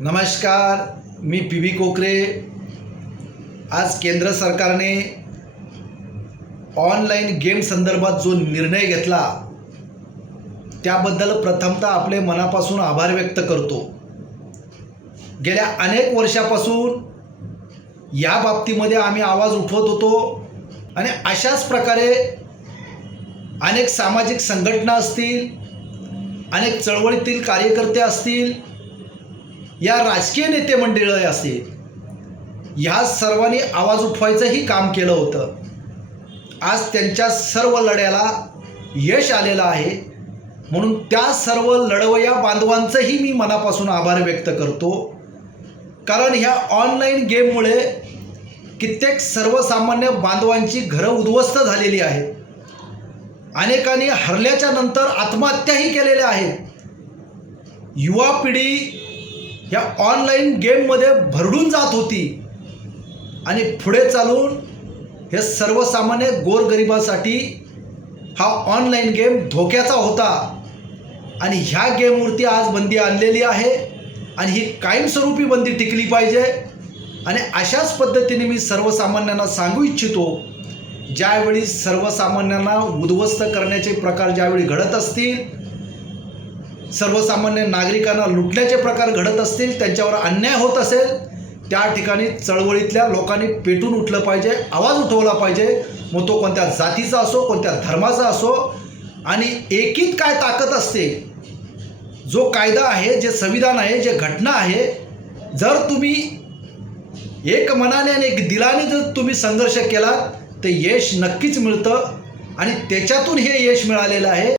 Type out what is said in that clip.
नमस्कार मी P V कोकरे. आज केंद्र सरकारने ऑनलाईन गेम संदर्भात जो निर्णय घेतला त्याबद्दल प्रथमतः आपले मनापासून आभार व्यक्त करतो. गेल्या अनेक वर्षापासून या बाबतीमध्ये आम्ही आवाज उठवत होतो आणि अशाच प्रकारे अनेक सामाजिक संघटना असतील अनेक चळवळीतील कार्यकर्ते असतील या राजकीय नेते मंडळ असतील ह्या सर्वांनी आवाज उठवायचंही काम केलं होतं. आज त्यांच्या सर्व लढ्याला यश आलेलं आहे. म्हणून त्या सर्व लढवया बांधवांचंही मी मनापासून आभार व्यक्त करतो. कारण ह्या ऑनलाईन गेममुळे कित्येक सर्वसामान्य बांधवांची घरं उद्ध्वस्त झालेली आहेत. अनेकांनी हरल्याच्या नंतर आत्महत्याही केलेल्या आहेत. युवा पिढी ह्या ऑनलाईन गेममध्ये भरडून जात होती. आणि पुढे चालून हे सर्वसामान्य गोरगरिबासाठी हा ऑनलाईन गेम धोक्याचा होता. आणि ह्या गेमवरती आज बंदी आणलेली आहे. आणि ही कायमस्वरूपी बंदी टिकली पाहिजे. आणि अशाच पद्धतीने मी सर्वसामान्यांना सांगू इच्छितो ज्यावेळी सर्वसामान्यांना उद्ध्वस्त करण्याचे प्रकार ज्यावेळी घडत असतील सर्वसामान्य नागरिकांना लुटण्याचे प्रकार घडत असतील त्यांच्यावर अन्याय होत असेल त्या ठिकाणी चळवळीतल्या लोकांनी पेटून उठलं पाहिजे आवाज उठवला पाहिजे. मग तो कोणत्या जातीचा असो कोणत्या धर्माचा असो आणि एकीत काय ताकद असते? जो कायदा आहे जे संविधान आहे जे घटना आहे जर तुम्ही एक मनाने आणि एक दिलाने जर तुम्ही संघर्ष केलात तर यश नक्कीच मिळतं. आणि त्याच्यातून हे यश मिळालेलं आहे.